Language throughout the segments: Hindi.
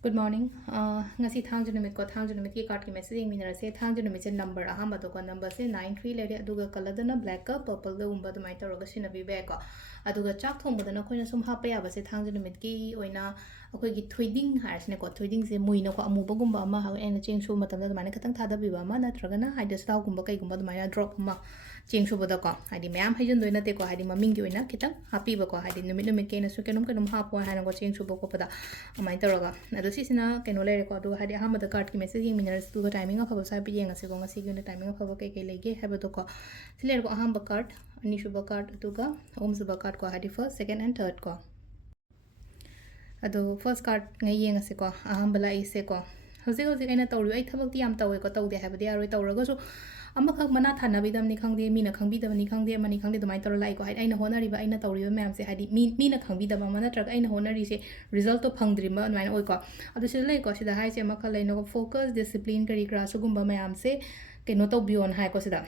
Good morning. Ngasi thangju numit ko thangju numit ki card ki message ing minara se thangju numit se number ahamba to ko number se 93 lere aduga color dana black ka purple ga umba to mai taro ga sina bi be ko aduga chak thong badana ko na sum ha pa ya ba se thangju numit ki oina akoi gi tweeding har sne ko tweeding se muina ko amu ba gumba ma ha ena cheng shu matam da mane khatang thada bi ba ma na traga na haida staw gumba kai gumba mai drop ma cheng shu bada ko haidi mayam haijun doina te ko haidi maming gi oina kitang happy ba ko haidi numit numit ke na su kenum ha po ha na ko cheng shu ba ko pada amai taro ado sisina keno lere ko adu hadi ahama da card ki message ing miners tu timing of sa bi yenga se ko ngasi gi timing of kai kai lege haba to ko silere ko ahamba card ani shuba card tu ga om suba card ko hadi first second and third ko ado first card ngai yenga se ko ahamba la ise ko hozi hozi aina tawri ai thabak ti am tawe ko tawde haba de aroi tawra go so अमखक मना थानाबिदम नि खंगदे मीना खंगबिदम नि खंगदे मनि खंगदे दुमाइ तोर लाइको हाइ आइना होनरिबा आइना तौरिबा मैम से हादि मीना खंगबिदम मना ट्रक आइना होनरि से रिजल्ट तो फंगद्रिमा नमाइन ओइको अदु से लाइको सिदा हाइ से मखल लाइनो फोकस डिसिप्लिन करी क्रास गुंबा मैम से केनो तो बियोन हाइ को सिदा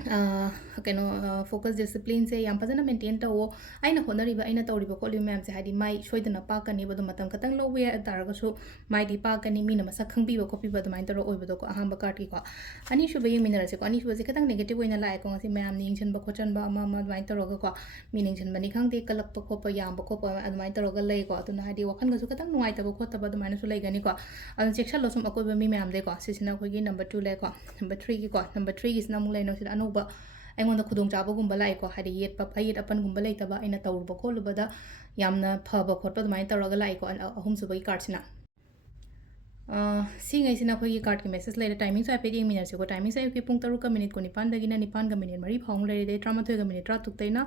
कनो फोकस डिसिप्लिन से याम फजना मेंटेन तवो आइना होनरिबा आइना तौरिबा कोलि मैम से हादि माइ सोइदना पाकनि बदु मतम खतंग लोवे तारगसु माइ दि पाकनि मीना मसा खंगबिबा कोपिबा दुमाइन तरो ओइबदो को अहांबा कार्ड की को अनि सुबे यिं मिनरसे को अनि सुबे से खतंग नेगेटिव ओइना लाइ को ngasi मैम नि इंसन बा खोचन बा मा मा दुमाइन तरो को मीनिंग सन बनि खंगदे कलक प को प याम बा को प दुमाइन तरो ग लै को तुना हादि वखन गसु खतंग नुआइ तब खो तब दुमाइन सु लै गनि को अन सेक्शन लोसम अकोबा मी मैम दे को सिसिना खोगी नंबर 2 लै को नंबर 3 की को नंबर 3 की सना मु लै नो सिदा अनोबा ꯑꯩꯉꯣꯟꯗ ꯈꯨꯗꯣꯡꯆꯥꯕꯒꯨꯝꯕ ꯂꯥꯛꯑꯦꯀꯣ ꯍꯥꯏꯗꯤ ꯌꯦꯠꯄ ꯐꯩꯌꯦꯠ ꯑꯄꯟꯒꯨꯝꯕ ꯂꯩꯇꯕ ꯑꯩꯅ ꯇꯧꯔꯨꯕ ꯈꯣꯠꯂꯨꯕꯗ ꯌꯥꯝꯅ ꯐꯕ ꯈꯣꯠꯄ ꯑꯗꯨꯃꯥꯏꯅ ꯇꯧꯔꯒ ꯂꯥꯛꯑꯦꯀꯣ ꯑꯍꯨꯝꯁꯨꯕꯒꯤ ꯀꯥꯔꯠꯁꯤꯅ सिंगैसिना अखोई कार्ड की मेसेज लेरे टाइमिंग से आपेदी मिनट से को टाइमिंग से अयुकी पुंग तरुक मिनट को निपान दगिना निपान का मिनट मरी फाउंग लेरे दे ट्रामथोय का मिनट ट्रा तुक्तैना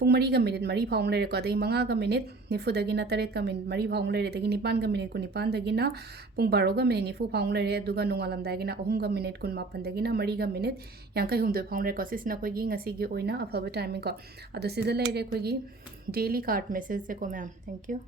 पुंग मरी का मिनट मरी फाउंग लेरे को दई मंगा का मिनट निफु दगिना तरेत का मिनट मरी फाउंग लेरे दगी निपान का मिनट को निपान दगिना पुंग बारो का मिनट निफु फाउंग लेरे दुगा नोंगालम दागिना अहुम का मिनट कुन मापन दगिना मरी का मिनट यांkai humdoi फाउंग लेरे को सिसना खोगी ngasi gi oina afaba timing को अदो सिदा लेरे खोगी डेली कार्ड मेसेज से को मैम थैंक यू